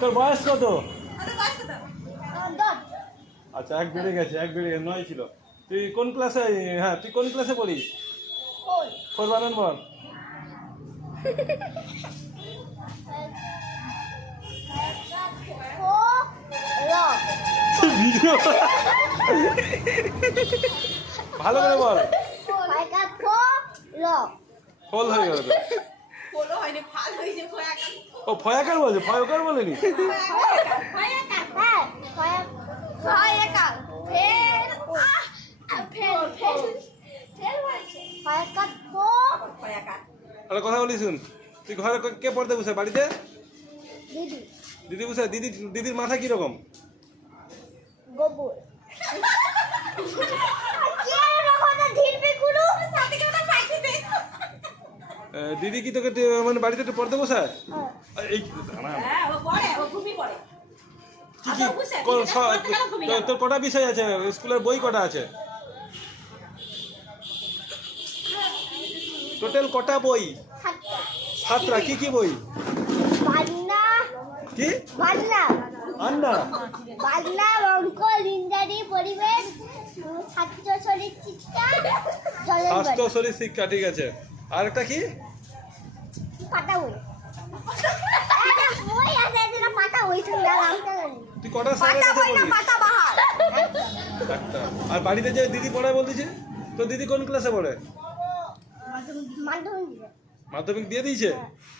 তোর বয়স কত? আচ্ছা, এক বেড়ে গেছে, 9 ছিল। তুই কোন ক্লাসে? হ্যাঁ, তুই কোন ক্লাসে পড়িস? 4 বানান বল। ভালো করে বল। ফল হয়ে গেল তো। ও ফয়াকার বলছে, ফয়াকার বলেনি। আরে কথা বলি শুন, তুই ঘরে কে পড়তে বসে? বাড়িতে দিদি বসে। দিদির মাথা কিরকম? দিদি কি তোকে মানে বাড়িতে একটু পড়তে বসায়? তোর কটা বিষয় আছে? স্কুলের বই কটা আছে? টোটাল কটা বই? 7টা। কি কি বই? কি? আন্না, অঙ্ক, ইংরেজি, পরিবেশ, স্বাস্থ্য শরীর শিক্ষা, স্বাস্থ্য শরীর শিক্ষা, ঠিক আছে। আর একটা কি? পাতা বই। বই আছে যেটা পাতা বই শুনলাম আমটা জানি। তুই কটা স্যারের কাছে পড়িস? পাতা বাহার। একটা। আর বাড়িতে যে দিদি পড়ায় বলতেছে, তো দিদি কোন ক্লাসে পড়ে? মাধ্যমিক দিয়ে দিয়েছে?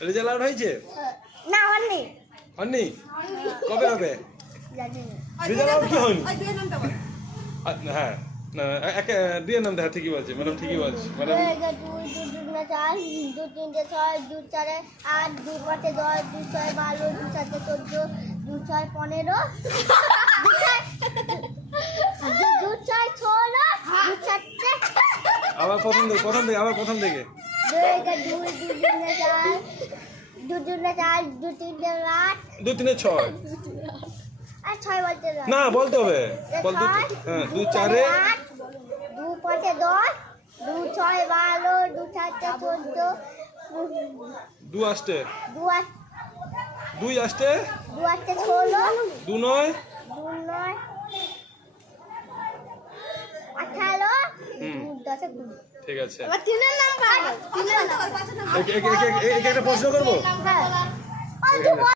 রেজাল্ট আউট হয়েছে? না, হয়নি। হয়নি? কবে হবে? জানি না। রেজাল্ট আউট কি হয়নি? হ্যাঁ, না একে দিয়ে নাম দেখা, ঠিকই বলছে ম্যাডাম, ঠিকই বলছে ম্যাডাম। 2 2 2 4 2 3 6 2 4 8 2 5 10 2 6 12 2 7 14 2 6 15 2 6 16 2 7 আবার প্রথম থেকে 2 2 2 4 2 4 2 3 8 2 3 6 আর 6 বলতে না বলতে হবে, বলতে। হ্যাঁ, 2 4 2 5 10 2 6 12 2 7 14 2 আসতে 2 2 আসতে 2 8 16 2 9 2 9 18 10 ঠিক আছে। এবার তিনের নাম্বার একটা প্রশ্ন করবো। হ্যাঁ